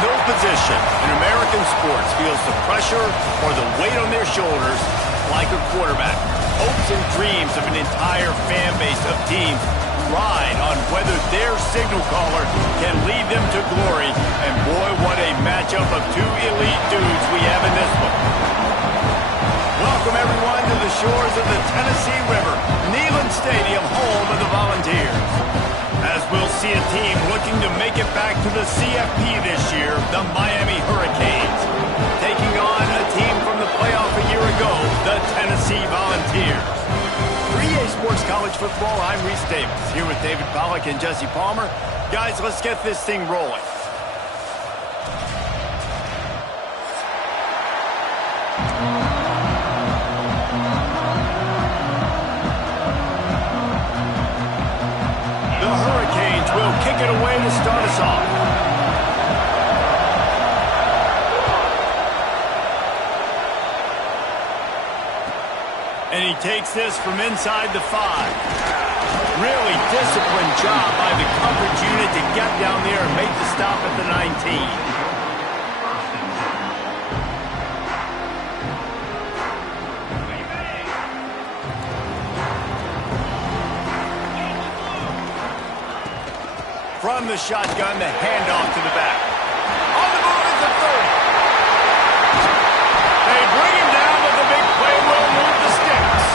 No position in American sports feels the pressure or the weight on their shoulders like a quarterback. Hopes and dreams of an entire fan base of teams ride on whether their signal caller can lead them to glory. And boy, what a matchup of two elite dudes we have in this one. Welcome, everyone, to the shores of the Tennessee River, Neyland Stadium, home of the Volunteers. As we'll see a team looking to make it back to the CFP this year, the Miami Hurricanes, taking on a team from the playoff a year ago, the Tennessee Volunteers. For EA Sports College Football, I'm Reese Davis, here with David Pollack and Jesse Palmer. Guys, let's get this thing rolling. Kick it away to start us off. And he takes this from inside the 5. Really disciplined job by the coverage unit to get down there and make the stop at the 19. From the shotgun, the handoff to the back. On the move is the 30. They bring him down, but the big play will move the sticks.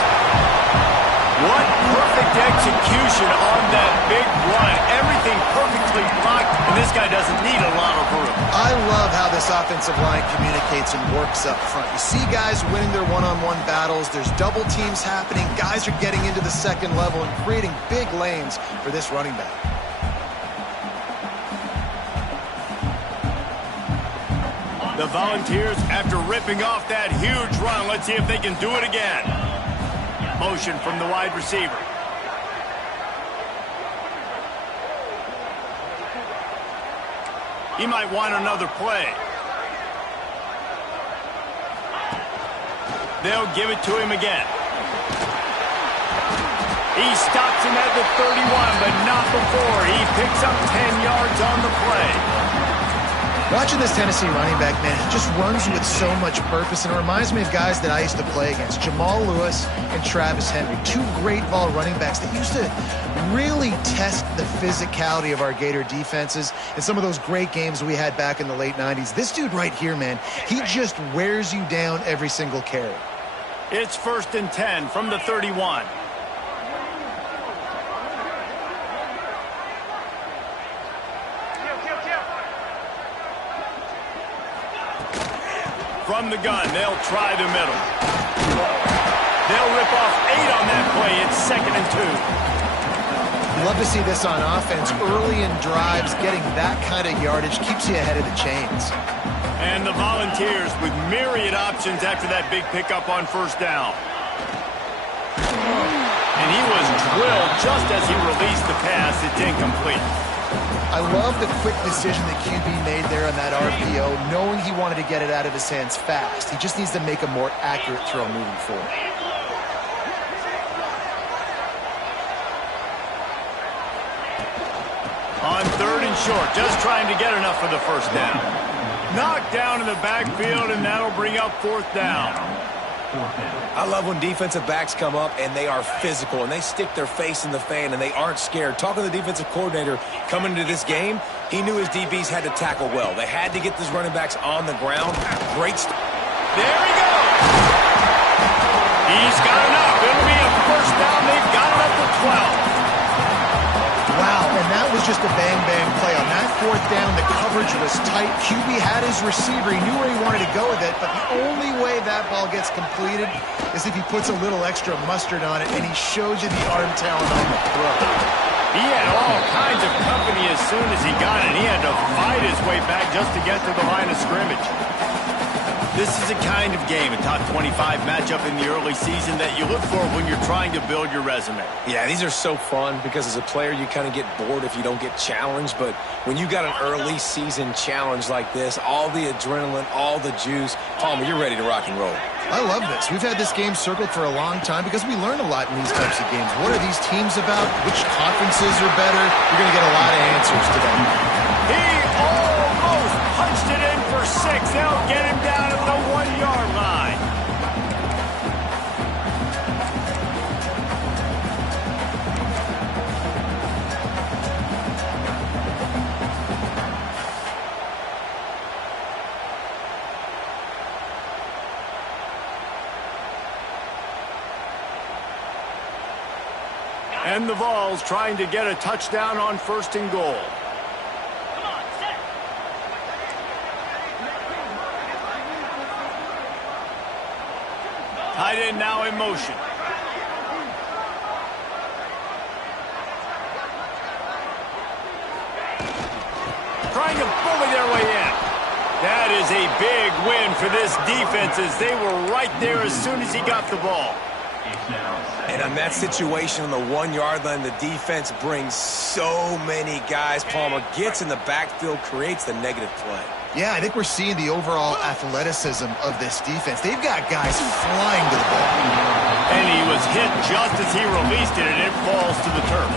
What perfect execution on that big run. Everything perfectly blocked, and this guy doesn't need a lot of room. I love how this offensive line communicates and works up front. You see guys winning their one-on-one battles. There's double teams happening. Guys are getting into the second level and creating big lanes for this running back. The Volunteers, after ripping off that huge run, let's see if they can do it again. Motion from the wide receiver. He might want another play. They'll give it to him again. He stops him at the 31, but not before. He picks up 10 yards on the play. Watching this Tennessee running back, man, he just runs with so much purpose, and it reminds me of guys that I used to play against, Jamal Lewis and Travis Henry, two great ball running backs that used to really test the physicality of our Gator defenses in some of those great games we had back in the late 90s. This dude right here, man, he just wears you down every single carry. It's 1st and 10 from the 31. From the gun, they'll try the middle. They'll rip off 8 on that play. It's 2nd and 2. Love to see this on offense. Early in drives, getting that kind of yardage keeps you ahead of the chains. And the Volunteers with myriad options after that big pickup on 1st down. And he was drilled just as he released the pass. It's incomplete. I love the quick decision that QB made there on that RPO, knowing he wanted to get it out of his hands fast. He just needs to make a more accurate throw moving forward. On 3rd and short, just trying to get enough for the 1st down. Knocked down in the backfield, and that'll bring up 4th down. I love when defensive backs come up and they are physical and they stick their face in the fan and they aren't scared. Talking to the defensive coordinator coming into this game, he knew his DBs had to tackle well. They had to get these running backs on the ground. Great. There he goes. He's got enough. It'll be a 1st down. They've got it up to 12. Wow, and that was just a bang-bang play. On that 4th down, the coverage was tight. QB had his receiver. He knew where he wanted to go with it, but the only way that ball gets completed is if he puts a little extra mustard on it, and he shows you the arm talent on the throw. He had all kinds of company as soon as he got it. He had to fight his way back just to get to the line of scrimmage. This is a kind of game, a top 25 matchup in the early season that you look for when you're trying to build your resume. Yeah, these are so fun because as a player you kind of get bored if you don't get challenged, but when you got an early season challenge like this, all the adrenaline, all the juice, Palmer, you're ready to rock and roll. I love this. We've had this game circled for a long time because we learn a lot in these types of games. What are these teams about? Which conferences are better? You're going to get a lot of answers to that. He almost punched And the Vols trying to get a touchdown on 1st and goal. Tight end now in motion. Trying to bully their way in. That is a big win for this defense as they were right there as soon as he got the ball. And on that situation on the 1-yard line, the defense brings so many guys. Palmer gets in the backfield, creates the negative play. Yeah, I think we're seeing the overall athleticism of this defense. They've got guys flying to the ball. And he was hit just as he released it, and it falls to the turf.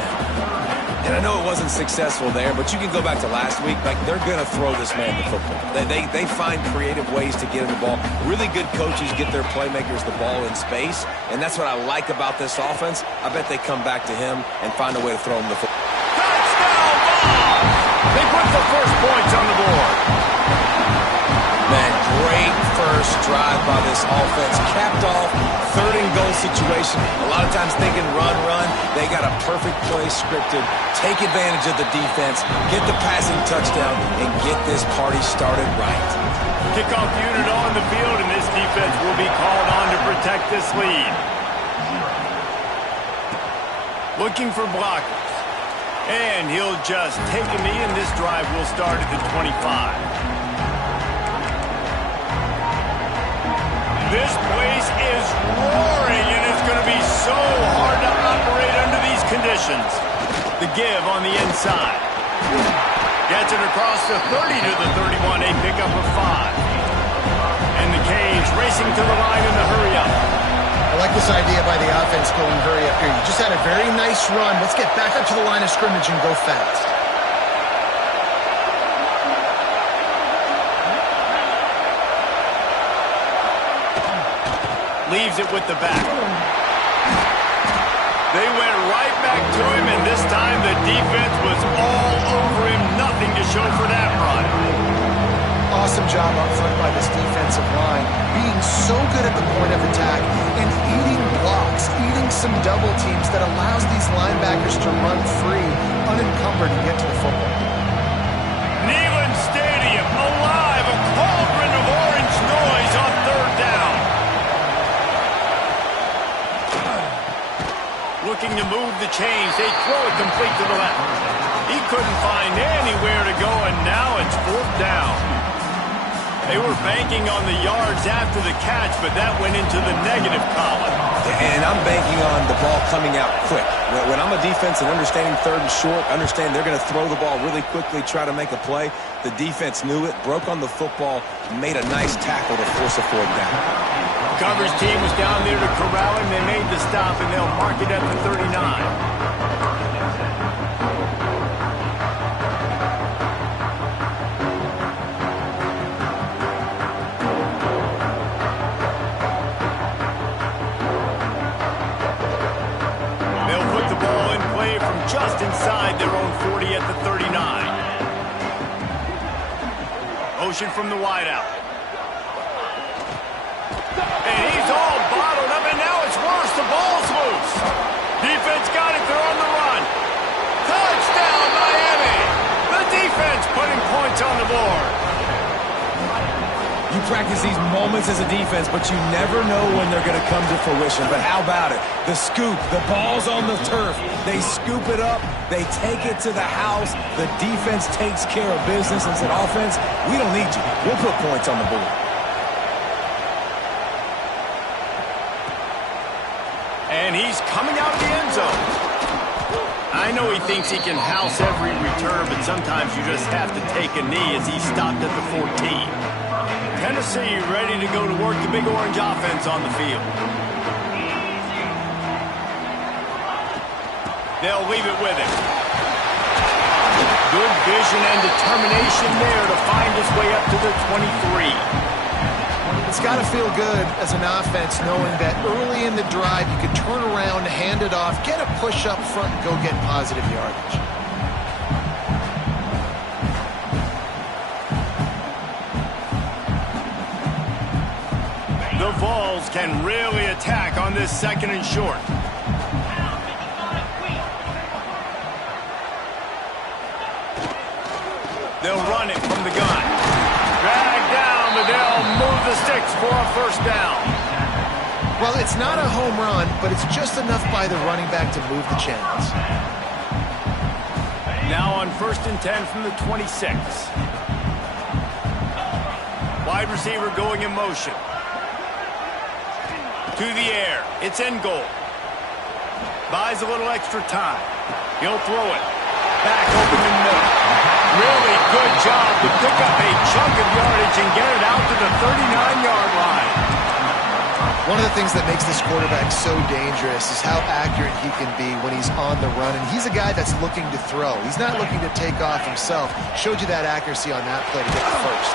And I know it wasn't successful there, but you can go back to last week. Like, they're going to throw this man the football. They find creative ways to get him the ball. Really good coaches get their playmakers the ball in space, and that's what I like about this offense. I bet they come back to him and find a way to throw him the football. Touchdown ball! They put the first points on the board. Man, great first drive by this offense. Capped off, 3rd and goal situation. A lot of times thinking run. They got a perfect play scripted. Take advantage of the defense, get the passing touchdown, and get this party started right. Kickoff unit on the field, and this defense will be called on to protect this lead. Looking for blockers. And he'll just take a knee, and this drive will start at the 25. This place is roaring, and it's going to be so hard to operate under these conditions. The give on the inside. Gets it across the 30 to the 31, a pickup of 5. And the Canes racing to the line in the hurry-up. I like this idea by the offense going hurry up here. You just had a very nice run. Let's get back up to the line of scrimmage and go fast. Leaves it with the back. They went right back to him, and this time the defense was all over him. Nothing to show for that run. Awesome job up front by this defensive line. Being so good at the point of attack and eating blocks, eating some double teams that allows these linebackers to run free, unencumbered, and get to the football. Neyland Stadium alive, a cauldron of orange noise on 3rd down. Looking to move the chains. They throw it complete to the left. He couldn't find anywhere to go, and now it's 4th down. They were banking on the yards after the catch, but that went into the negative column. And I'm banking on the ball coming out quick. When I'm a defense and understanding 3rd and short, understand they're going to throw the ball really quickly, try to make a play. The defense knew it, broke on the football, made a nice tackle to force a 4th down. Coverage team was down there to corral him. They made the stop, and they'll mark it at the 39. They'll put the ball in play from just inside their own 40 at the 39. Motion from the wideout. And he's all bottled up, and now it's worse. The ball's loose. Defense got it. They're on the run. Touchdown, Miami. The defense putting points on the board. You practice these moments as a defense, but you never know when they're going to come to fruition. But how about it? The scoop, the ball's on the turf. They scoop it up. They take it to the house. The defense takes care of business and said, offense, we don't need you. We'll put points on the board. And he's coming out of the end zone. I know he thinks he can house every return, but sometimes you just have to take a knee as he stopped at the 14. Tennessee ready to go to work the Big Orange offense on the field. They'll leave it with him. Good vision and determination there to find his way up to the 23. It's got to feel good as an offense knowing that early in the drive you can turn around, hand it off, get a push up front, and go get positive yardage. The Vols can really attack on this 2nd and short. They'll run it from the gun. Drag down, but they'll move the sticks for a first down. Well, it's not a home run, but it's just enough by the running back to move the chains. Now on 1st and 10 from the 26. Wide receiver going in motion. To the air. It's in goal. Buys a little extra time. He'll throw it. Back open in the middle. Really good job to pick up a chunk of yardage and get it out to the 39-yard line. One of the things that makes this quarterback so dangerous is how accurate he can be when he's on the run. And he's a guy that's looking to throw. He's not looking to take off himself. Showed you that accuracy on that play to get the first.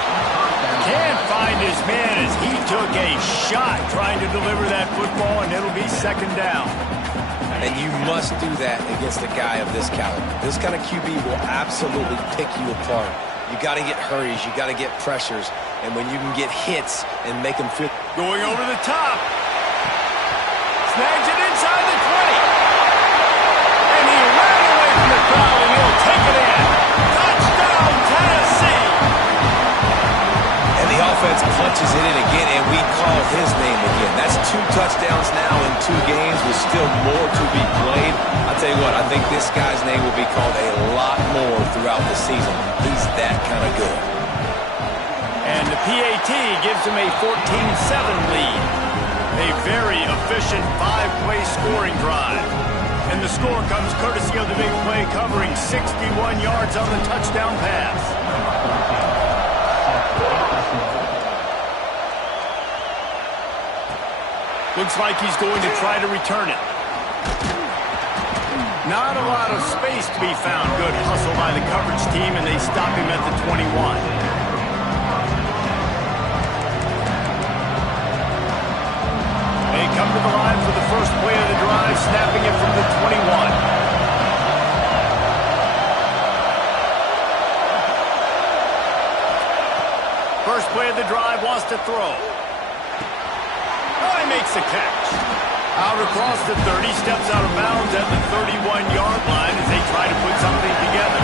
Can't find his man as he took a shot trying to deliver that football, and it'll be second down. And you must do that against a guy of this caliber. This kind of QB will absolutely pick you apart. You got to get hurries. You got to get pressures. And when you can get hits and make them feel... Going over the top. Snags it inside the 20. And he ran away from the crowd, and he'll take it in. Touchdown, Tennessee. And the offense punches it in again, and we call his name again. That's 2 touchdowns now in 2 games with still more to be played. I'll tell you what, I think this guy's name will be called a lot more throughout the season. He's that kind of good. And the PAT gives him a 14-7 lead. A very efficient 5-play scoring drive. And the score comes courtesy of the big play covering 61 yards on the touchdown pass. Looks like he's going to try to return it. Not a lot of space to be found. Good hustle by the coverage team, and they stop him at the 21. They come to the line for the first play of the drive, snapping it from the 21. First play of the drive, wants to throw. Oh, he makes the catch. Out across the 30, steps out of bounds at the 31-yard line as they try to put something together.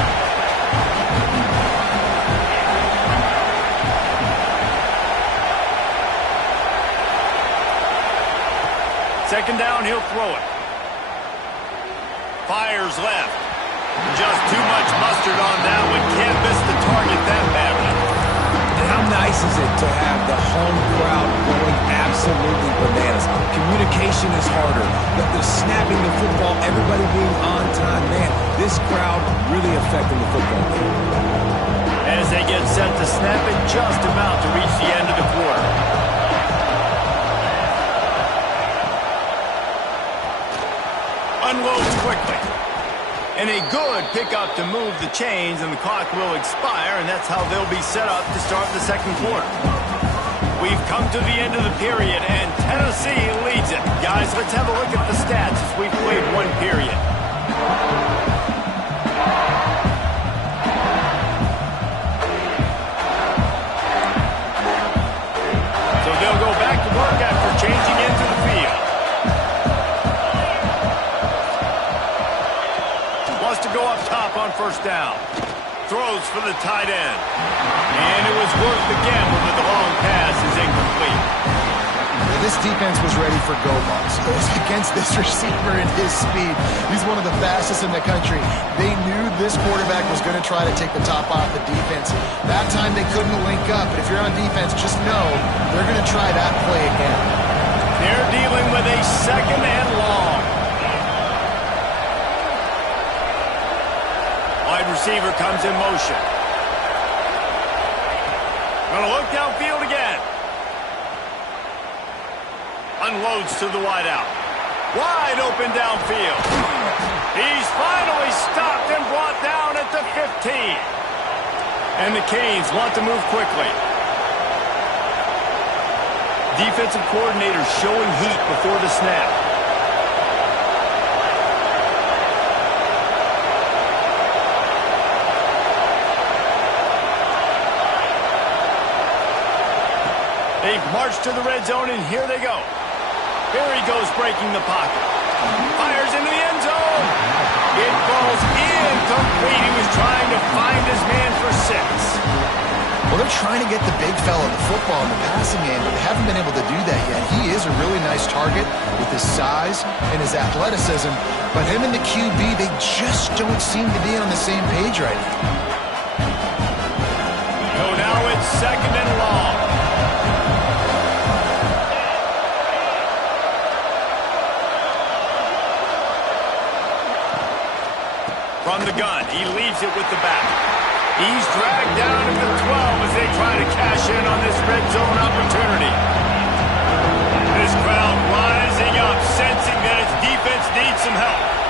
Second down, he'll throw it. Fires left. Just too much mustard on that one. Can't miss the target that badly. How nice is it to have the home crowd going absolutely bananas? Communication is harder. The snapping the football, everybody being on time. Man, this crowd really affecting the football game. As they get set to snap it, just about to reach the end of the quarter. Unloads quickly. And a good pickup to move the chains, and the clock will expire, and that's how they'll be set up to start the second quarter. We've come to the end of the period, and Tennessee leads it. Guys, let's have a look at the stats as we've played one period. So they'll go back to work after changing into the field. Wants to go up top on first down. Throws for the tight end. And it was worth the gamble, but the long pass is incomplete. This defense was ready for go balls. Goes against this receiver and his speed. He's one of the fastest in the country. They knew this quarterback was going to try to take the top off the defense. That time they couldn't link up. But if you're on defense, just know they're going to try that play again. They're dealing with a second and long. Wide receiver comes in motion. Gonna look downfield again. Unloads to the wideout. Wide open downfield. He's finally stopped and brought down at the 15. And the Canes want to move quickly. Defensive coordinator showing heat before the snap. They march to the red zone, and here they go. Here he goes, breaking the pocket. Fires into the end zone. It falls incomplete. He was trying to find his man for 6. trying to get the big fella the football in the passing game, but they haven't been able to do that yet. He is a really nice target with his size and his athleticism, but him and the QB, they just don't seem to be on the same page right now. So now it's 2nd and long. From the gun, he leaves it with the back. He's dragged down to the 12 as they try to cash in on this red zone opportunity. This crowd rising up, sensing that its defense needs some help.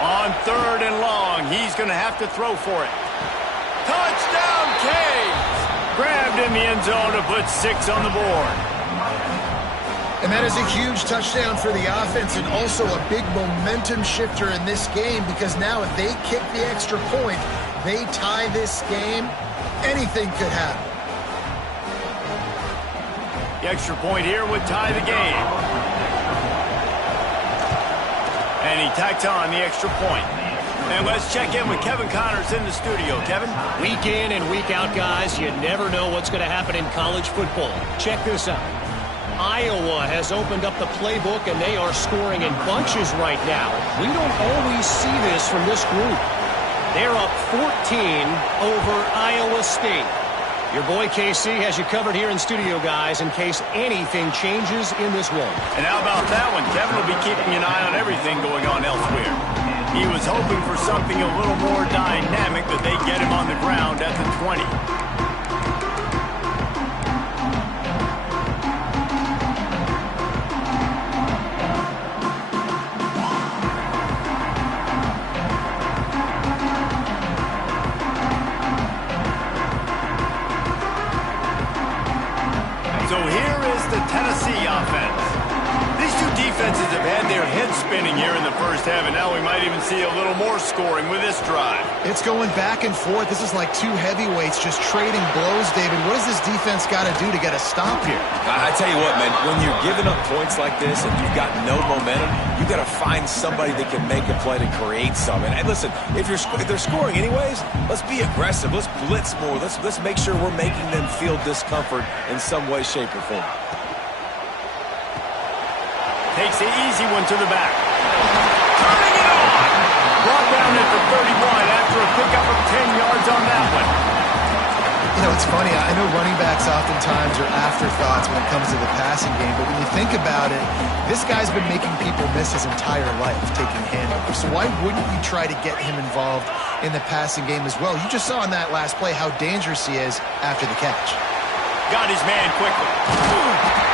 On 3rd and long, he's going to have to throw for it. Touchdown, Canes! Grabbed in the end zone to put 6 on the board. And that is a huge touchdown for the offense and also a big momentum shifter in this game, because now if they kick the extra point, they tie this game, anything could happen. The extra point here would tie the game. And he tacks on the extra point. And let's check in with Kevin Connors in the studio. Kevin? Week in and week out, guys, you never know what's going to happen in college football. Check this out. Iowa has opened up the playbook, and they are scoring in bunches right now. We don't always see this from this group. They're up 14 over Iowa State. Your boy KC has you covered here in studio, guys, in case anything changes in this one. And how about that one? Kevin will be keeping an eye on everything going on elsewhere. He was hoping for something a little more dynamic, that they get him on the ground at the 20. So here is the Tennessee offense. These two defenses have had their heads spinning here in the first half, and now we might even see a little more scoring with this drive. It's going back and forth. This is like two heavyweights just trading blows, David. What does this defense got to do to get a stop here? I tell you what, man, when you're giving up points like this and you've got no momentum, you got to find somebody that can make a play to create something. And listen, if they're scoring anyways, let's be aggressive. Let's blitz more. Let's make sure we're making them feel discomfort in some way, shape, or form. Takes the easy one to the back. Turning it on! Brought down at the 31 after a pickup of 10 yards on that one. You know, it's funny. I know running backs oftentimes are afterthoughts when it comes to the passing game, but when you think about it, this guy's been making people miss his entire life taking handoffs. So why wouldn't you try to get him involved in the passing game as well? You just saw in that last play how dangerous he is after the catch. Got his man quickly.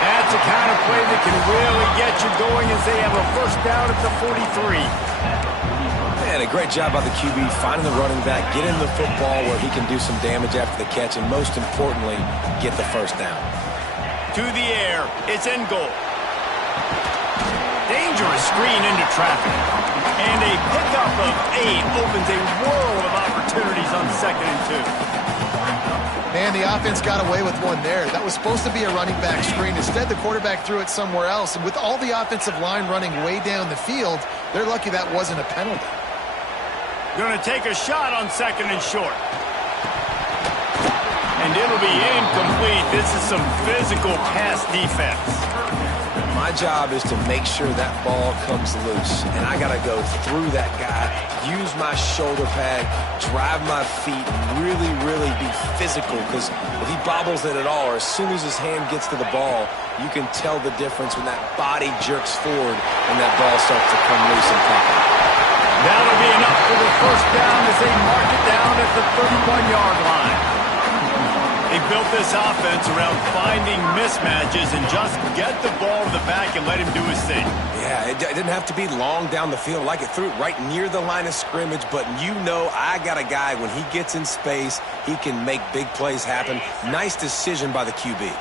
That's the kind of play that can really get you going as they have a first down at the 43. Man, a great job by the QB finding the running back, getting the football where he can do some damage after the catch, and most importantly, get the first down. To the air. It's in goal. Dangerous screen into traffic. And a pickup of 8 opens a world of opportunities on 2nd and 2. Man, the offense got away with one there. That was supposed to be a running back screen. Instead, the quarterback threw it somewhere else. And with all the offensive line running way down the field, they're lucky that wasn't a penalty. Going to take a shot on 2nd and short. And it'll be incomplete. This is some physical pass defense. My job is to make sure that ball comes loose, and I got to go through that guy, use my shoulder pad, drive my feet, and really, really be physical, because if he bobbles it at all, or as soon as his hand gets to the ball, you can tell the difference when that body jerks forward and that ball starts to come loose and pop out. That'll be enough for the first down as they mark it down at the 31-yard line. They built this offense around finding mismatches and just get the ball to the back and let him do his thing. Yeah, it didn't have to be long down the field. Like it threw it right near the line of scrimmage, but you know I got a guy, when he gets in space, he can make big plays happen. Nice decision by the QB.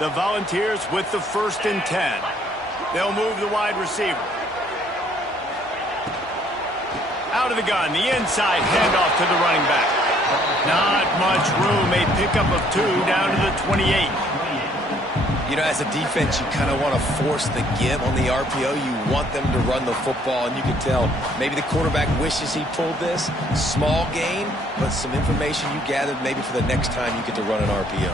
The Volunteers with the 1st and 10. They'll move the wide receiver. Out of the gun, the inside handoff to the running back. Not much room, a pickup of 2 down to the 28. You know, as a defense, you kind of want to force the give on the RPO. You want them to run the football, and you can tell maybe the quarterback wishes he pulled this. Small gain, but some information you gathered maybe for the next time you get to run an RPO.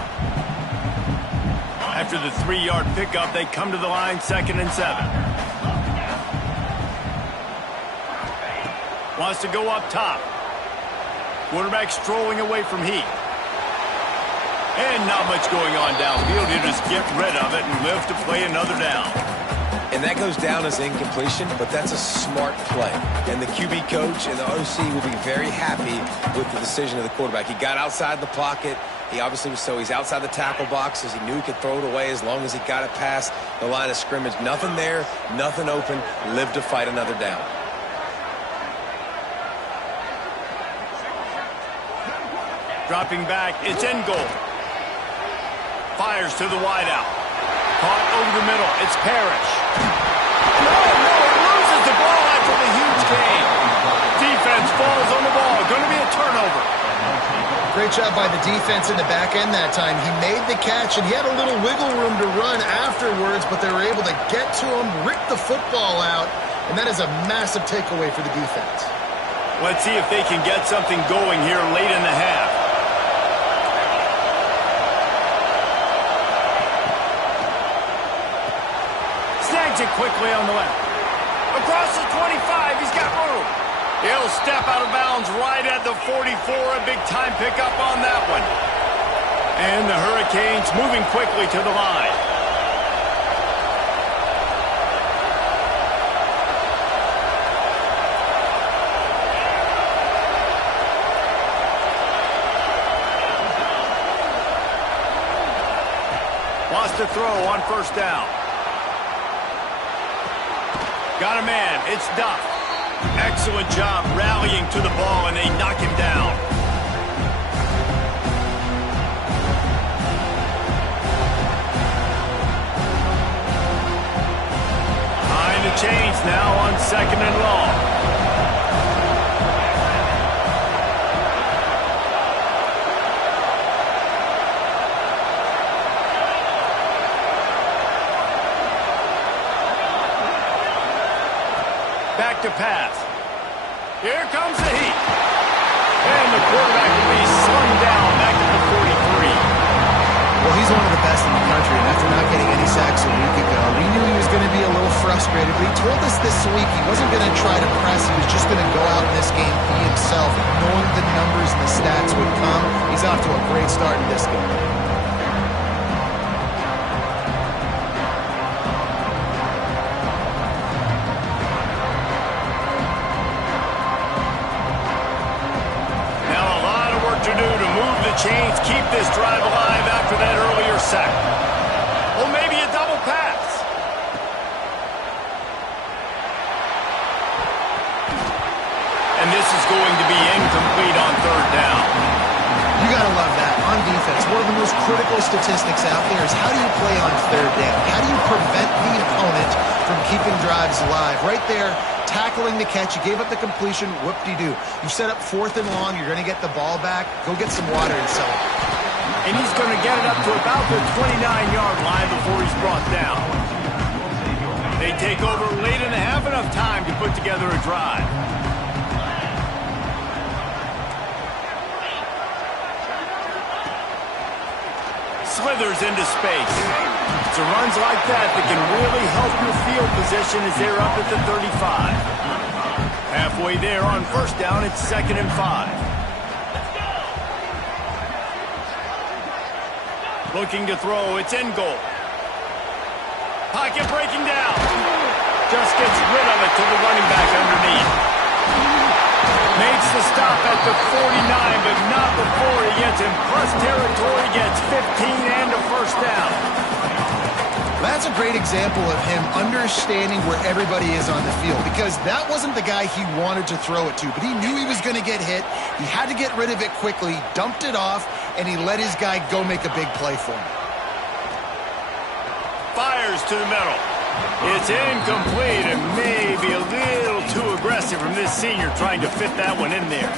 After the 3-yard pickup, they come to the line, 2nd and 7. Wants to go up top. Quarterback strolling away from heat. And not much going on downfield. You just get rid of it and live to play another down. And that goes down as incompletion, but that's a smart play. And the QB coach and the OC will be very happy with the decision of the quarterback. He got outside the pocket. He obviously was he's outside the tackle boxes. He knew he could throw it away as long as he got it past the line of scrimmage. Nothing there, nothing open. Live to fight another down. Dropping back, it's in goal. Fires to the wideout. Caught over the middle. It's Parrish. No, it loses the ball after the huge gain. Defense falls on the ball. Going to be a turnover. Great job by the defense in the back end that time. He made the catch, and he had a little wiggle room to run afterwards, but they were able to get to him, rip the football out, and that is a massive takeaway for the defense. Let's see if they can get something going here late in the half. It quickly on the left. Across the 25, he's got room. He'll step out of bounds right at the 44. A big time pickup on that one. And the Hurricanes moving quickly to the line. Wants to throw on 1st down. Got a man. It's Duff. Excellent job rallying to the ball, and they knock him down. Behind the chains now on 2nd and long. Back to pass. Here comes the heat. And the quarterback will be slung down back at the 43. Well, he's one of the best in the country, and after not getting any sacks a week ago, we knew he was going to be a little frustrated, but he told us this week he wasn't going to try to press. He was just going to go out in this game be himself, knowing the numbers and the stats would come. He's off to a great start in this game. Chains keep this drive alive after that earlier sack. Or maybe a double pass. And this is going to be incomplete on 3rd down. You got to love that. On defense, one of the most critical statistics out there is how do you play on 3rd down? How do you prevent the opponent from keeping drives alive? Right there, tackling the catch. You gave up the completion. Whoop-de-doo. You set up 4th and long. You're going to get the ball back. Go get some water and sell it. And he's going to get it up to about the 29-yard line before he's brought down. They take over late in the half, enough time to put together a drive. Slithers into space. It's runs like that can really help your field position as they're up at the 35. Halfway there on 1st down, it's 2nd and 5. Looking to throw, it's in goal. Pocket breaking down. Just gets rid of it to the running back underneath. Makes the stop at the 49, but not before he gets in plus territory, gets 15 and a 1st down. That's a great example of him understanding where everybody is on the field, because that wasn't the guy he wanted to throw it to, but he knew he was going to get hit. He had to get rid of it quickly, dumped it off, and he let his guy go make a big play for him. Fires to the middle. It's incomplete and maybe a little too aggressive from this senior trying to fit that one in there.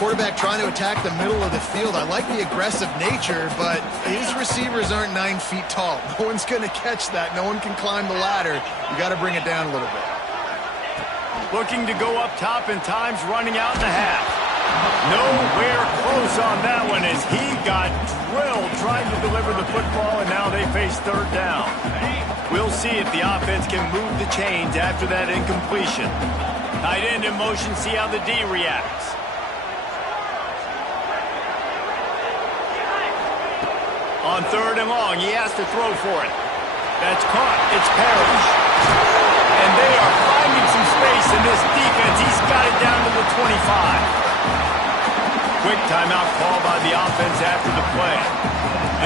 Quarterback trying to attack the middle of the field. I like the aggressive nature, but his receivers aren't 9 feet tall. No one's going to catch that. No one can climb the ladder. You got to bring it down a little bit. Looking to go up top and time's running out in the half. Nowhere close on that one as he got drilled trying to deliver the football, and now they face third down. We'll see if the offense can move the chains after that incompletion. Tight end in motion, see how the D reacts. On third and long, he has to throw for it. That's caught. It's Parrish. And they are finding some space in this defense. He's got it down to the 25. Quick timeout call by the offense after the play.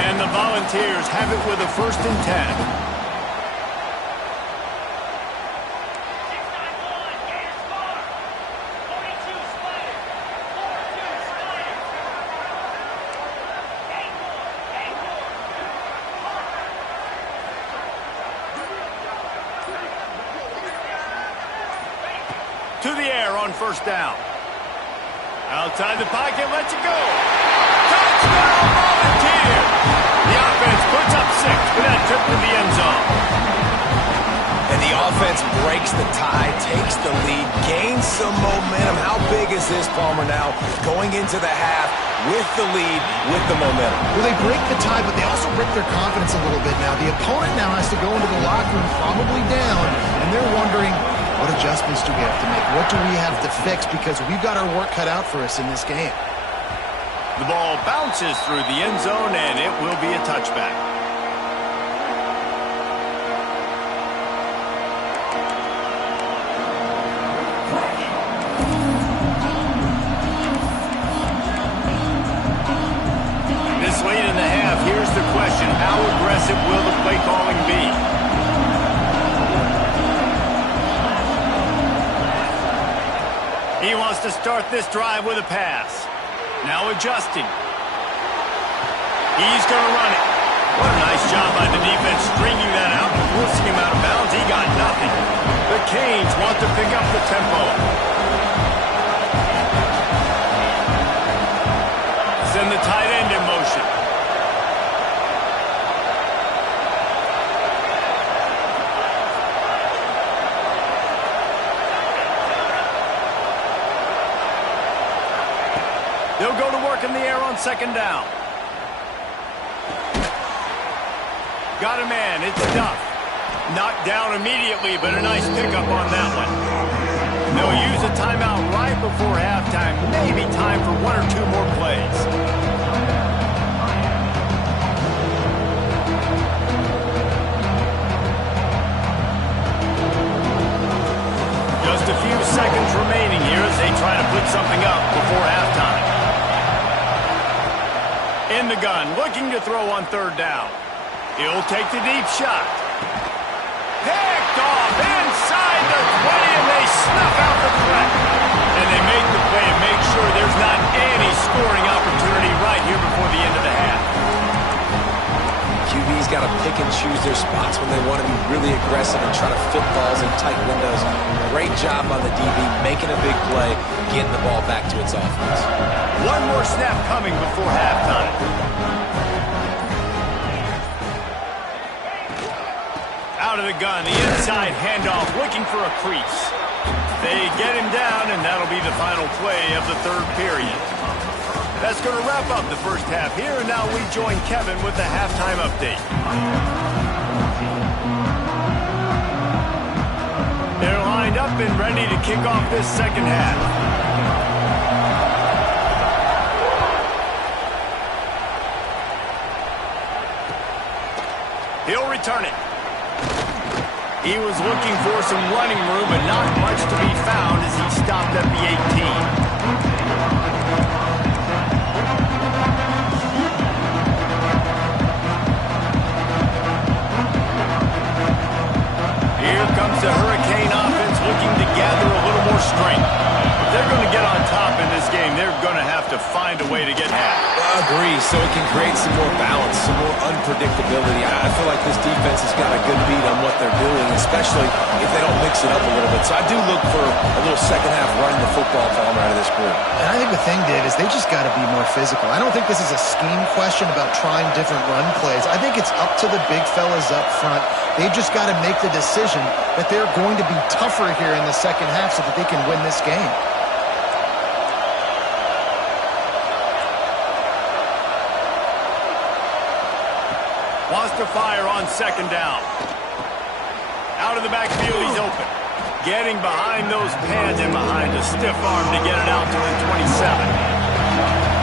And the Volunteers have it with a 1st and 10. To the air on 1st down. Outside the pocket, lets it go. Touchdown, Volunteers! The offense puts up 6 with that trip to the end zone. And the offense breaks the tie, takes the lead, gains some momentum. How big is this, Palmer, now? Going into the half with the lead, with the momentum. Well, they break the tie, but they also break their confidence a little bit now. The opponent now has to go into the locker room probably down, and they're wondering, what adjustments do we have to make? What do we have to fix? Because we've got our work cut out for us in this game. The ball bounces through the end zone, and it will be a touchback. This late in the half, here's the question. How aggressive will the play calling be? He wants to start this drive with a pass. Now adjusting. He's going to run it. What a nice job by the defense stringing that out and forcing him out of bounds. He got nothing. The Canes want to pick up the tempo. Send the tight end in motion. They'll go to work in the air on 2nd down. Got a man. It's Duff. Knocked down immediately, but a nice pickup on that one. They'll use a timeout right before halftime. Maybe time for 1 or 2 more plays. Just a few seconds remaining here as they try to put something up before halftime. In the gun, looking to throw on 3rd down. He'll take the deep shot. Picked off inside the 20, and they snuff out the threat. And they make the play and make sure there's not any scoring opportunity right here before the end of the half. QB's got to pick and choose their spots when they want to be really aggressive and try to fit balls in tight windows. Great job on the DB, making a big play, getting the ball back to its offense. One more snap coming before halftime. Out of the gun, the inside handoff, looking for a crease. They get him down, and that'll be the final play of the 3rd period. That's going to wrap up the 1st half here, and now we join Kevin with the halftime update. They're lined up and ready to kick off this 2nd half. He'll return it. He was looking for some running room, but not much to be found as he stopped at the 18. Here comes the Hurricane offense looking to gather a little more strength. If they're going to get on top in this game, they're going to have to find a way to get half. agree, so it can create some more balance, some more unpredictability. I feel like this defense has got a good beat on what they're doing, especially if they don't mix it up a little bit. So I do look for a little second half running the football Palmer out of this group. And I think the thing, Dave, is they just got to be more physical. I don't think this is a scheme question about trying different run plays. I think it's up to the big fellas up front. They've just got to make the decision that they're going to be tougher here in the second half so that they can win this game. Wants to fire on second down. Out of the backfield, he's open. Getting behind those pads and behind a stiff arm to get it out to the 27.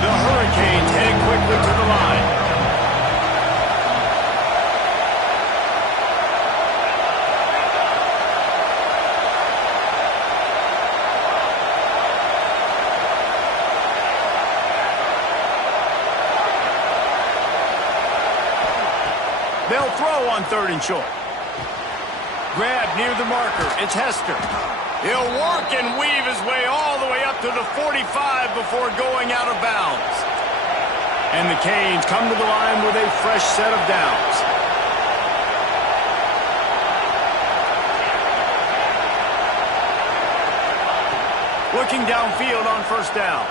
The Hurricanes heading quickly to the line. They'll throw on 3rd and short. Grab near the marker. It's Hester. He'll work and weave his way all the way up to the 45 before going out of bounds. And the Canes come to the line with a fresh set of downs. Looking downfield on 1st down.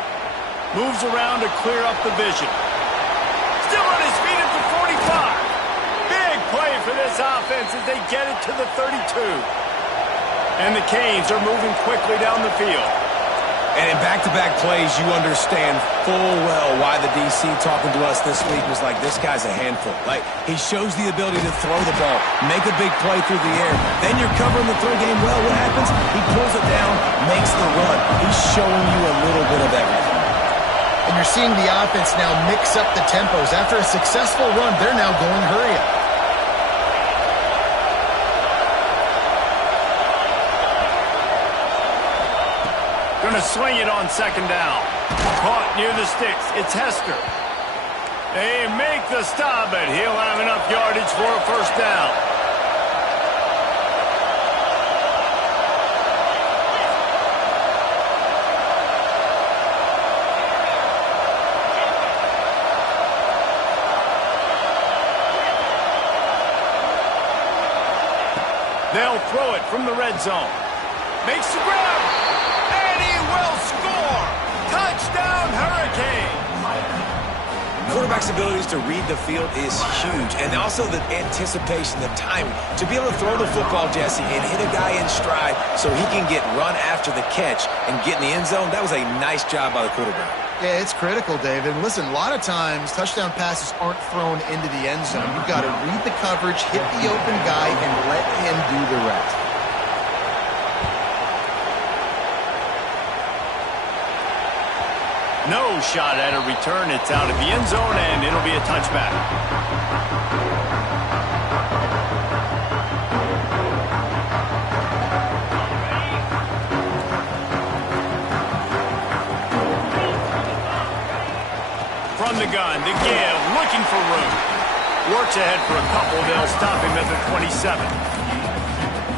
Moves around to clear up the vision. Still on his feet at the 45. Play for this offense as they get it to the 32. And the Canes are moving quickly down the field. And in back-to-back plays, you understand full well why the DC talking to us this week was like, this guy's a handful. Like, he shows the ability to throw the ball, make a big play through the air. Then you're covering the throw game well. What happens? He pulls it down, makes the run. He's showing you a little bit of everything. And you're seeing the offense now mix up the tempos. After a successful run, they're now going hurry up. Going to swing it on 2nd down. Caught near the sticks. It's Hester. They make the stop, but he'll have enough yardage for a 1st down. They'll throw it from the red zone. Makes the grab. Will score. Touchdown, Hurricane. Quarterback's abilities to read the field is huge, and also the anticipation, the timing. To be able to throw the football, Jesse, and hit a guy in stride so he can get run after the catch and get in the end zone, that was a nice job by the quarterback. Yeah, it's critical, David. Listen, a lot of times touchdown passes aren't thrown into the end zone. You've got to read the coverage, hit the open guy, and let him do the rest. No shot at a return. It's out of the end zone, and it'll be a touchback. From the gun, the give, looking for room. Works ahead for a couple. They'll stop him at the 27.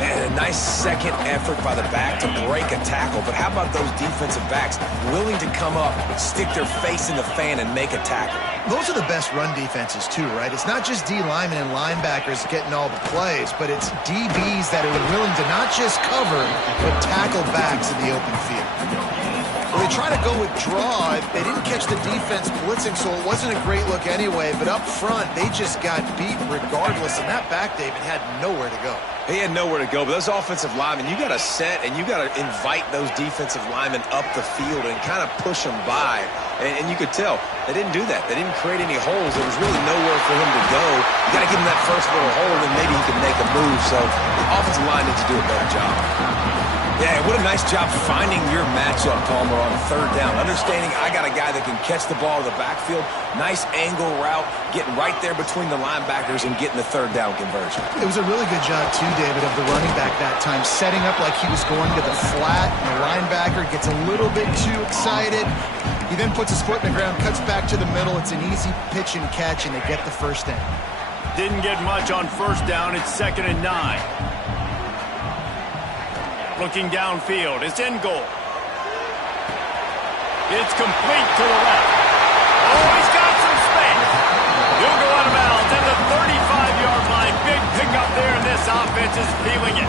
And a nice second effort by the back to break a tackle. But how about those defensive backs willing to come up, stick their face in the fan, and make a tackle? Those are the best run defenses, too, right? It's not just D linemen and linebackers getting all the plays, but it's DBs that are willing to not just cover, but tackle backs in the open field. Well, they try to go with draw. They didn't catch the defense blitzing, so it wasn't a great look anyway. But up front, they just got beat regardless. And that back, David, had nowhere to go. He had nowhere to go, but those offensive linemen, you got to set and you got to invite those defensive linemen up the field and kind of push them by. And you could tell they didn't do that. They didn't create any holes. There was really nowhere for him to go. You got to give him that first little hole, and maybe he can make a move. So the offensive line needs to do a better job. Yeah, what a nice job finding your matchup, Palmer, on 3rd down. Understanding I got a guy that can catch the ball in the backfield. Nice angle route, getting right there between the linebackers and getting the 3rd down conversion. It was a really good job, too, David, of the running back that time, setting up like he was going to the flat, and the linebacker gets a little bit too excited. He then puts his foot in the ground, cuts back to the middle. It's an easy pitch and catch, and they get the 1st down. Didn't get much on 1st down. It's 2nd and 9. Looking downfield, it's in goal. It's complete to the left. Oh, he's got some 35-yard line. Big pickup there, and this offense is feeling it.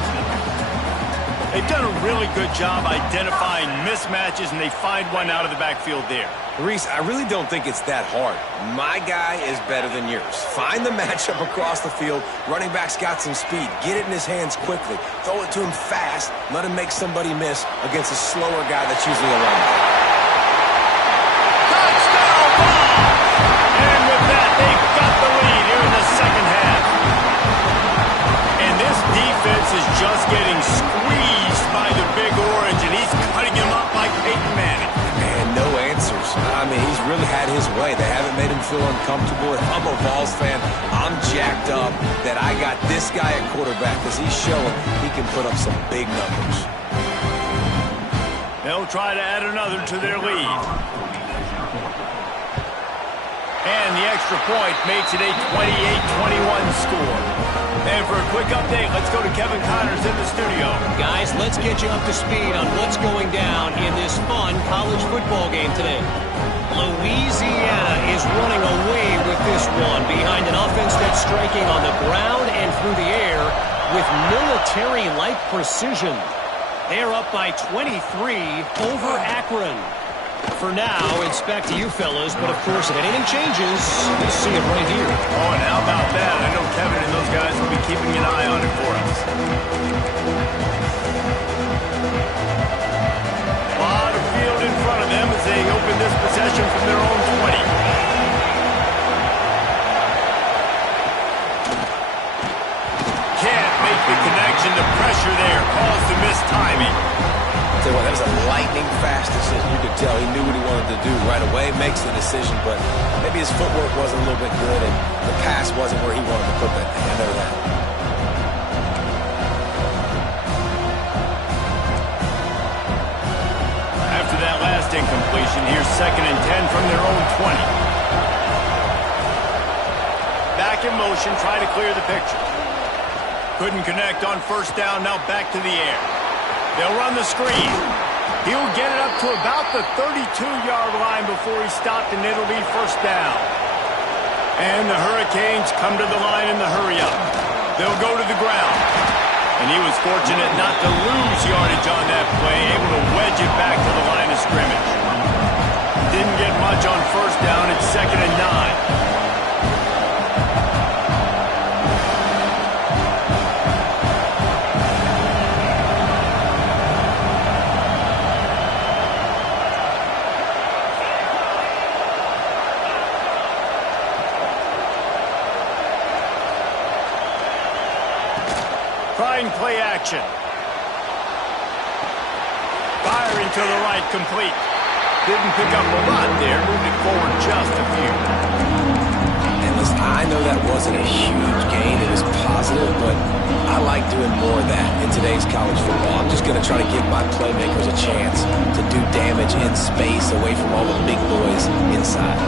They've done a really good job identifying mismatches, and they find one out of the backfield there. Reese, I really don't think it's that hard. My guy is better than yours. Find the matchup across the field. Running back's got some speed. Get it in his hands quickly. Throw it to him fast. Let him make somebody miss against a slower guy that's usually a running back. Touchdown ball! And with that, they've got the lead here in the second half. And this defense is just getting squeezed by the Big Orange, and he's cutting him up like Peyton Manning. And no answers. I mean, he's really had his way. They haven't made him feel uncomfortable. If I'm a Vols fan, I'm jacked up that I got this guy at quarterback because he's showing he can put up some big numbers. They'll try to add another to their lead. And the extra point makes it a 28-21 score. And for a quick update, let's go to Kevin Connors in the studio. Guys, let's get you up to speed on what's going down in this fun college football game today. Louisiana is running away with this one behind an offense that's striking on the ground and through the air with military-like precision. They're up by 23 over Akron. For now, it's back to you fellas, but of course, if anything changes, you'll see it right here. Oh, and how about that? I know Kevin and those guys will be keeping an eye on it for us. A lot of field in front of them as they open this possession from their own 20. Can't make the connection. The pressure there caused the missed timing. Tell you what, that was a lightning-fast decision. You could tell he knew what he wanted to do right away, makes the decision, but maybe his footwork wasn't a little bit good, and the pass wasn't where he wanted to put that thing. I know that. After that last incompletion, here's 2nd and 10 from their own 20. Back in motion, trying to clear the picture. Couldn't connect on first down, now back to the air. They'll run the screen. He'll get it up to about the 32-yard line before he stopped, and it'll be first down. And the Hurricanes come to the line in the hurry-up. They'll go to the ground. And he was fortunate not to lose yardage on that play, able to wedge it back to the line of scrimmage. Didn't get much on first down. It's 2nd and 9. Play action. Firing to the right, complete. Didn't pick up a lot there, moved it forward just a few. And listen, I know that wasn't a huge gain. It was positive, but I like doing more of that in today's college football. I'm just going to try to give my playmakers a chance to do damage in space away from all the big boys inside.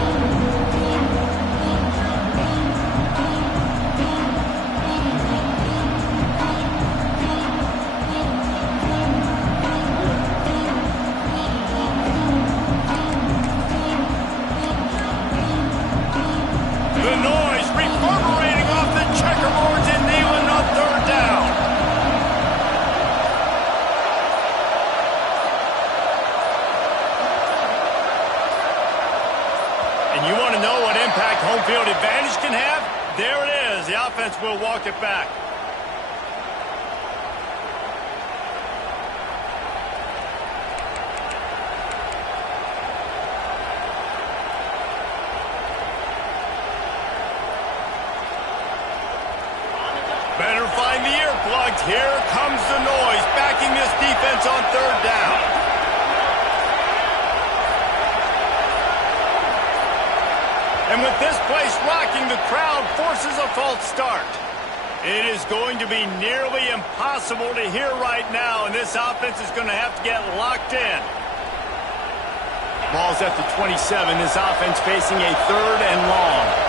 Field advantage can have. There it is. The offense will walk it back. Better find the earplugs. Here comes the noise, backing this defense on 3rd down. And with this place rocking, the crowd forces a false start. It is going to be nearly impossible to hear right now, and this offense is going to have to get locked in. Ball's at the 27. This offense facing a 3rd and long.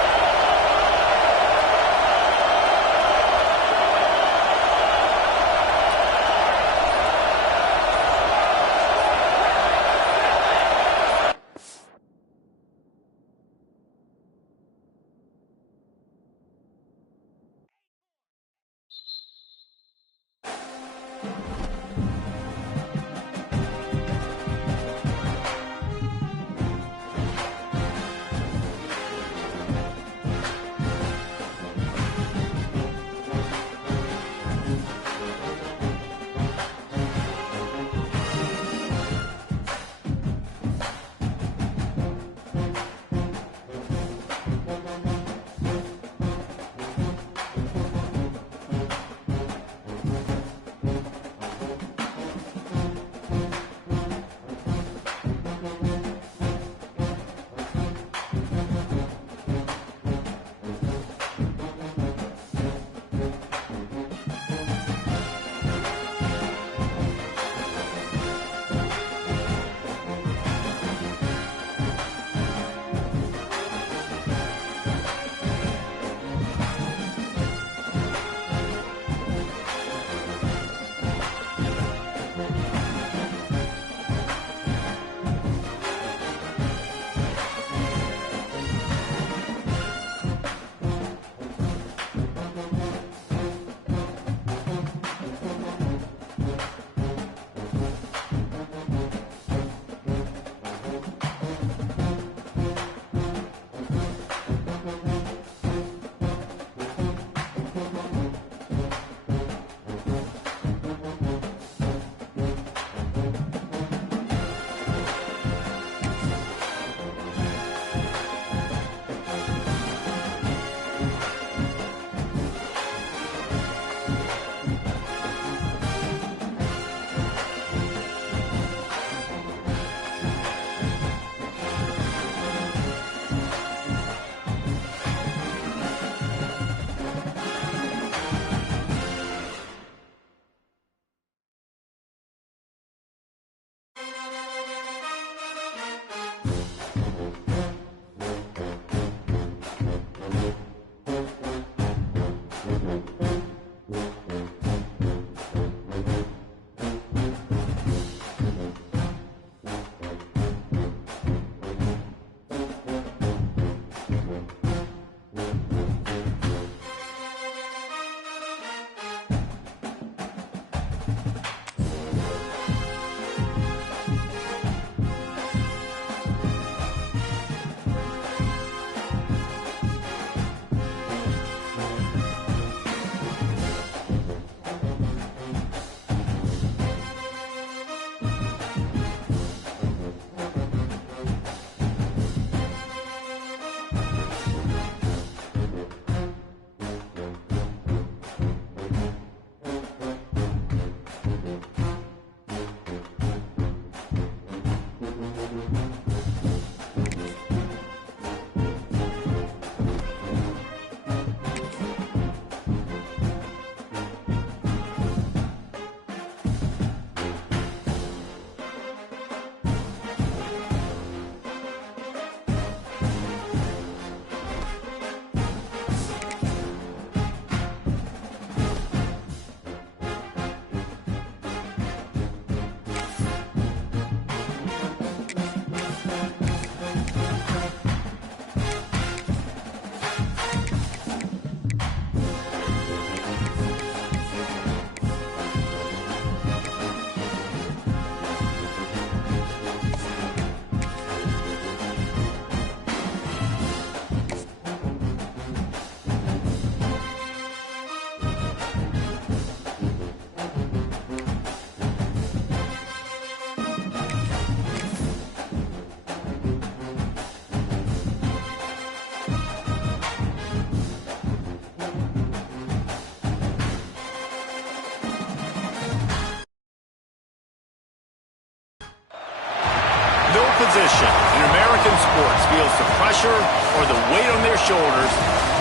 position in American sports feels the pressure or the weight on their shoulders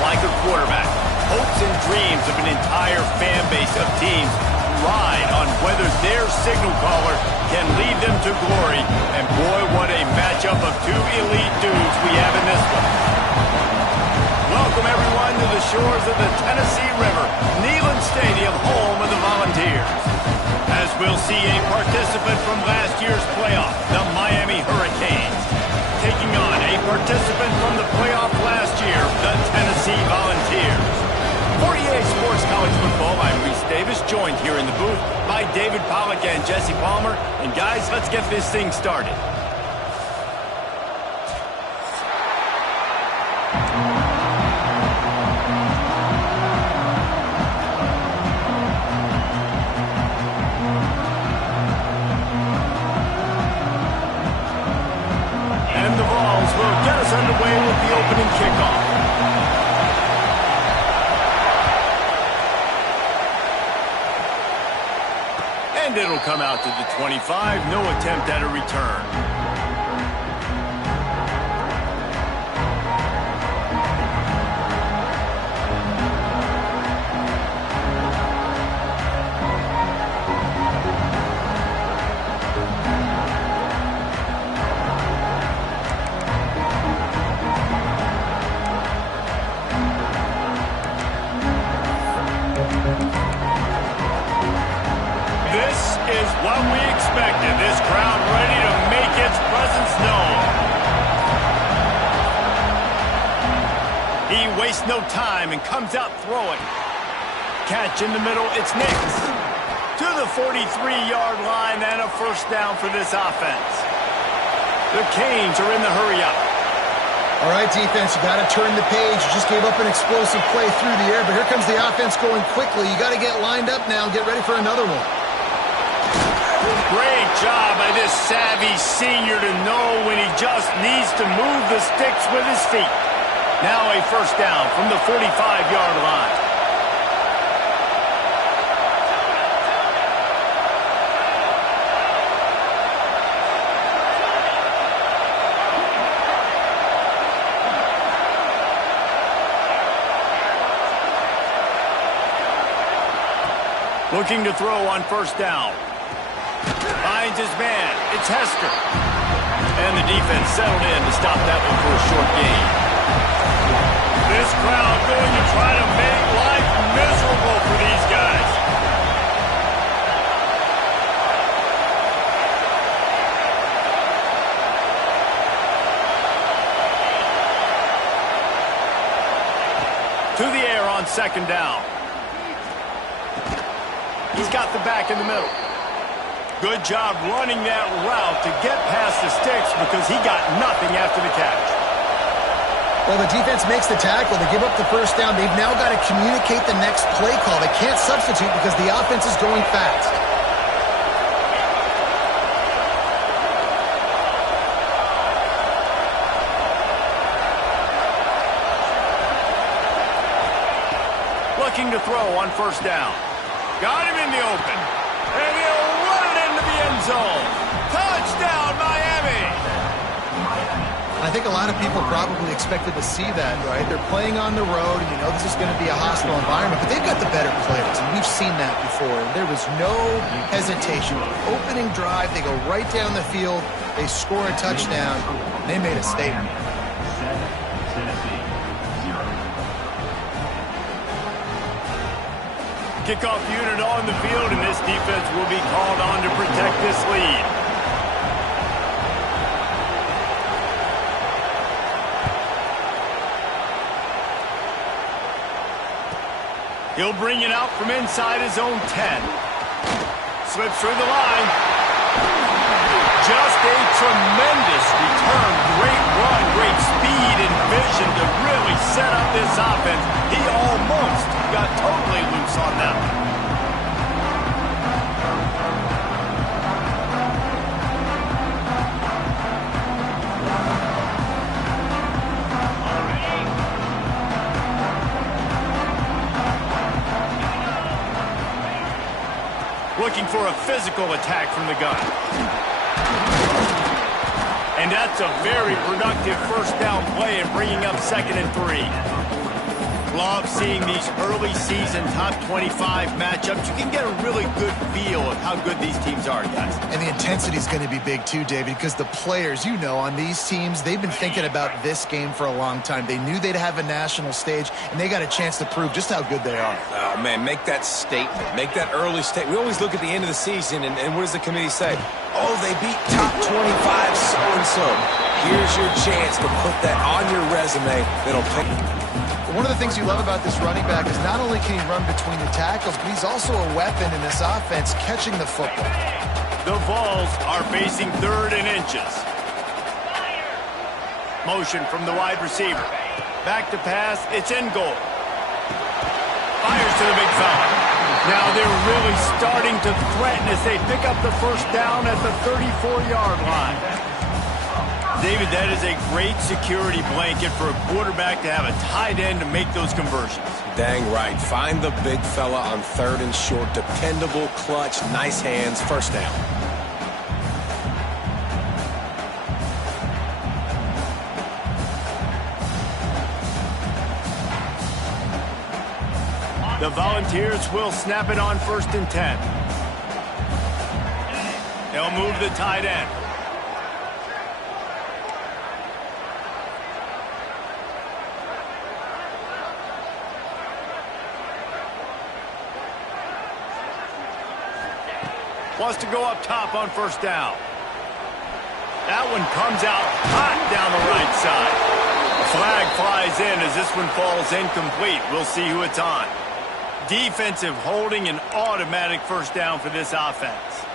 like a quarterback. Hopes and dreams of an entire fan base of teams ride on whether their signal caller can lead them to glory. And boy, what a matchup of two elite dudes we have in this one. Welcome, everyone, to the shores of the Tennessee River, Neyland Stadium, home of the Volunteers. As we'll see a participant from last year's playoff, the Miami Hurricanes, taking on a participant from the playoff last year, the Tennessee Volunteers. For EA Sports College Football, I'm Reese Davis, joined here in the booth by David Pollack and Jesse Palmer. And guys, let's get this thing started. And the Vols will get us underway with the opening kickoff. And it'll come out to the 25. No attempt at a return. What we expected, this crowd ready to make its presence known. He wastes no time and comes out throwing. Catch in the middle, it's Nix. To the 43-yard line and a first down for this offense. The Canes are in the hurry-up. All right, defense, you got to turn the page. You just gave up an explosive play through the air, but here comes the offense going quickly. You got to get lined up now and get ready for another one. Great job by this savvy senior to know when he just needs to move the sticks with his feet. Now a first down from the 45-yard line. Looking to throw on first down. Finds his man. It's Hester. And the defense settled in to stop that one for a short gain. This crowd going to try to make life miserable for these guys. To the air on second down. He's got the back in the middle. Good job running that route to get past the sticks because he got nothing after the catch. Well, the defense makes the tackle. They give up the first down. They've now got to communicate the next play call. They can't substitute because the offense is going fast. Looking to throw on first down. Got him in the open. And he'll run it into the end zone. Touchdown, Miami! I think a lot of people probably expected to see that, right? They're playing on the road, and you know this is going to be a hostile environment, but they've got the better players, and we've seen that before. And there was no hesitation. Opening drive, they go right down the field, they score a touchdown, and they made a statement. Kickoff unit on the field, and this defense will be called on to protect this lead. He'll bring it out from inside his own 10. Slips through the line. Just a tremendous return. Great run, great speed and vision to really set up this offense. He almost got totally loose on that one. Looking for a physical attack from the gun. And that's a very productive first down play and bringing up 2nd and 3. Love seeing these early season top 25 matchups. You can get a really good feel of how good these teams are, guys. And the intensity is going to be big too, David, because the players, you know, on these teams, they've been thinking about this game for a long time. They knew they'd have a national stage, and they got a chance to prove just how good they are. Oh, man, make that statement. Make that early statement. We always look at the end of the season, and what does the committee say? Oh, they beat top 25 so-and-so. Here's your chance to put that on your resume that'll pay. One of the things you love about this running back is not only can he run between the tackles, but he's also a weapon in this offense catching the football. The Vols are facing 3rd and inches. Motion from the wide receiver. Back to pass. It's in goal. Fires to the big fella. Now they're really starting to threaten as they pick up the first down at the 34-yard line. David, that is a great security blanket for a quarterback to have a tight end to make those conversions. Dang right. Find the big fella on 3rd and short. Dependable, clutch, nice hands, first down. The Volunteers will snap it on 1st and 10. They'll move the tight end. Wants to go up top on 1st down. That one comes out hot down the right side. A flag flies in as this one falls incomplete. We'll see who it's on. Defensive holding, an automatic first down for this offense.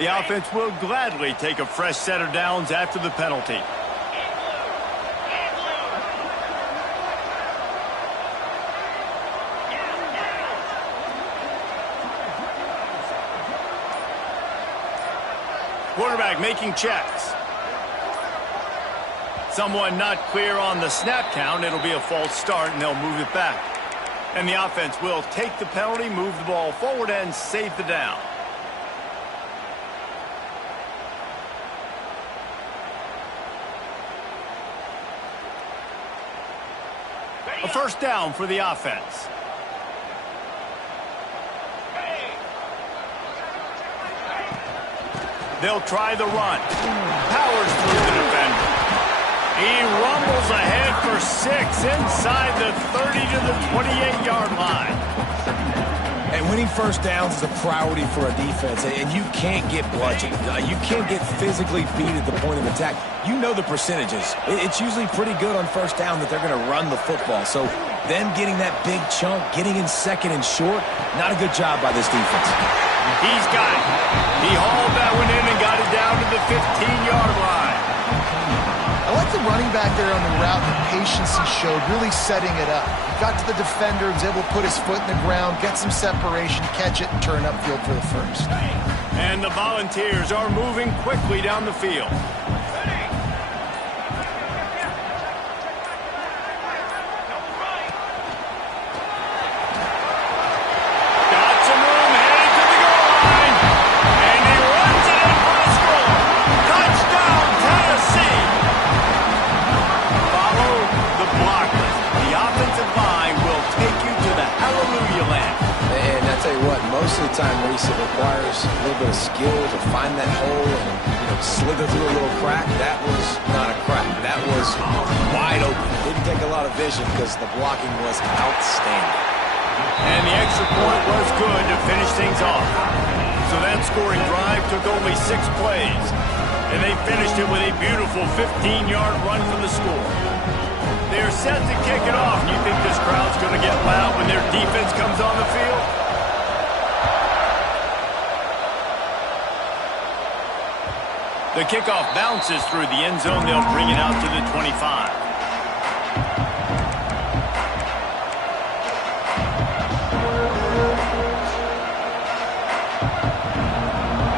The offense will gladly take a fresh set of downs after the penalty. Quarterback making checks. Someone not clear on the snap count. It'll be a false start, and they'll move it back. And the offense will take the penalty, move the ball forward, and save the down. A first down for the offense. They'll try the run. Powers through the defender. He rumbles ahead for 6 inside the 30 to the 28-yard line. And winning first downs is a priority for a defense, and you can't get bludgeoned. You can't get physically beat at the point of attack. You know the percentages. It's usually pretty good on first down that they're going to run the football. So them getting that big chunk, getting in 2nd and short, not a good job by this defense. He's got it. He hauled that one in and got it down to the 15-yard line. I like the running back there on the route, the patience he showed, really setting it up. Got to the defender, was able to put his foot in the ground, get some separation, catch it, and turn upfield for the first. And the Volunteers are moving quickly down the field. Reese, it requires a little bit of skill to find that hole and slither through a little crack. That was not a crack. That was wide open. Didn't take a lot of vision because the blocking was outstanding. And the extra point was good to finish things off. So that scoring drive took only 6 plays. And they finished it with a beautiful 15-yard run for the score. They're set to kick it off. You think this crowd's going to get loud when their defense comes on the field? The kickoff bounces through the end zone. They'll bring it out to the 25.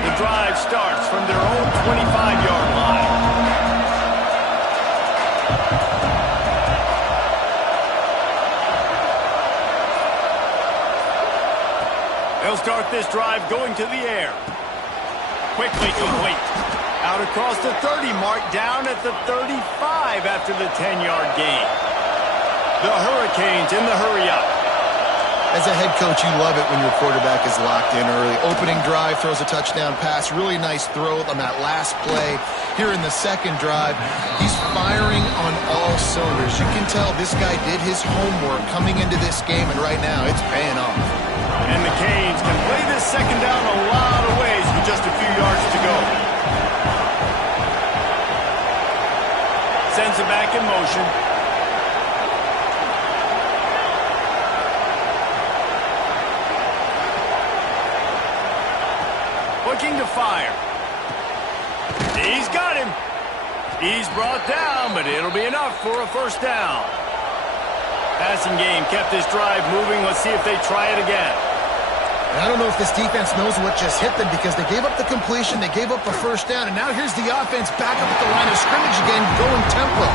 The drive starts from their own 25-yard line. They'll start this drive going to the air. Quickly complete. Out across the 30 mark, down at the 35 after the 10-yard gain. The Hurricanes in the hurry-up. As a head coach, you love it when your quarterback is locked in early. Opening drive, throws a touchdown pass. Really nice throw on that last play. Here in the second drive, he's firing on all cylinders. You can tell this guy did his homework coming into this game, and right now it's paying off. And the Canes can play this second down a lot of ways with just a few yards to go. Sends it back in motion. Looking to fire. He's got him. He's brought down, but it'll be enough for a first down. Passing game kept this drive moving. Let's see if they try it again. And I don't know if this defense knows what just hit them because they gave up the completion, they gave up a first down, and now here's the offense back up at the line of scrimmage again, going tempo.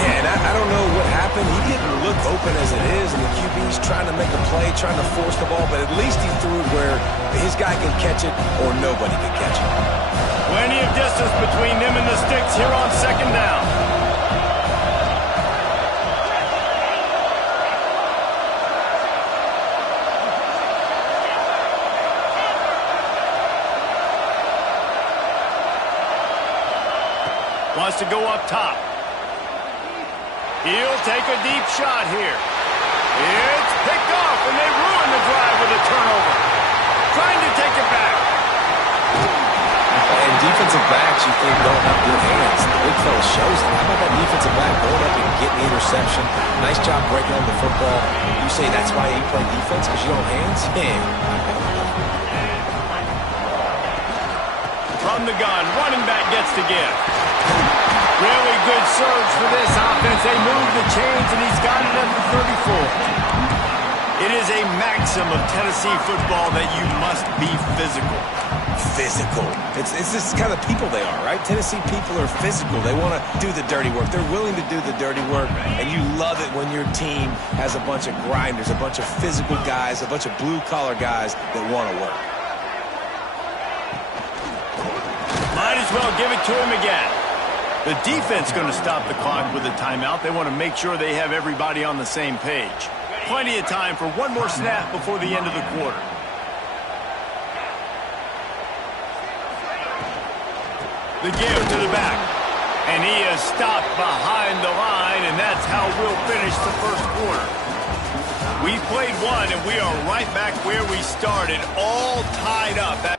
Yeah, and I don't know what happened. He didn't look open as it is, and the QB's trying to make a play, trying to force the ball, but at least he threw it where his guy could catch it or nobody could catch it. Plenty of distance between them and the sticks here on second down. Wants to go up top. He'll take a deep shot here. It's picked off, and they ruin the drive with a turnover. Trying to take it back. And defensive backs, you think, don't have good hands. The big fella shows them. How about that defensive back going up and getting the interception? Nice job breaking on the football. You say that's why you play defense, because you don't have hands? Man. From the gun, running back gets to give. Really good surge for this offense. They move the chains, and he's got it at the 34. It is a maxim of Tennessee football that you must be physical. Physical. It's this kind of people they are, right? Tennessee people are physical. They want to do the dirty work. They're willing to do the dirty work, and you love it when your team has a bunch of grinders, a bunch of physical guys, a bunch of blue-collar guys that want to work. Might as well give it to him again. The defense going to stop the clock with a timeout. They want to make sure they have everybody on the same page. Plenty of time for one more snap before the end of the quarter. The give to the back. And he is stopped behind the line, and that's how we'll finish the first quarter. We played one, and we are right back where we started, all tied up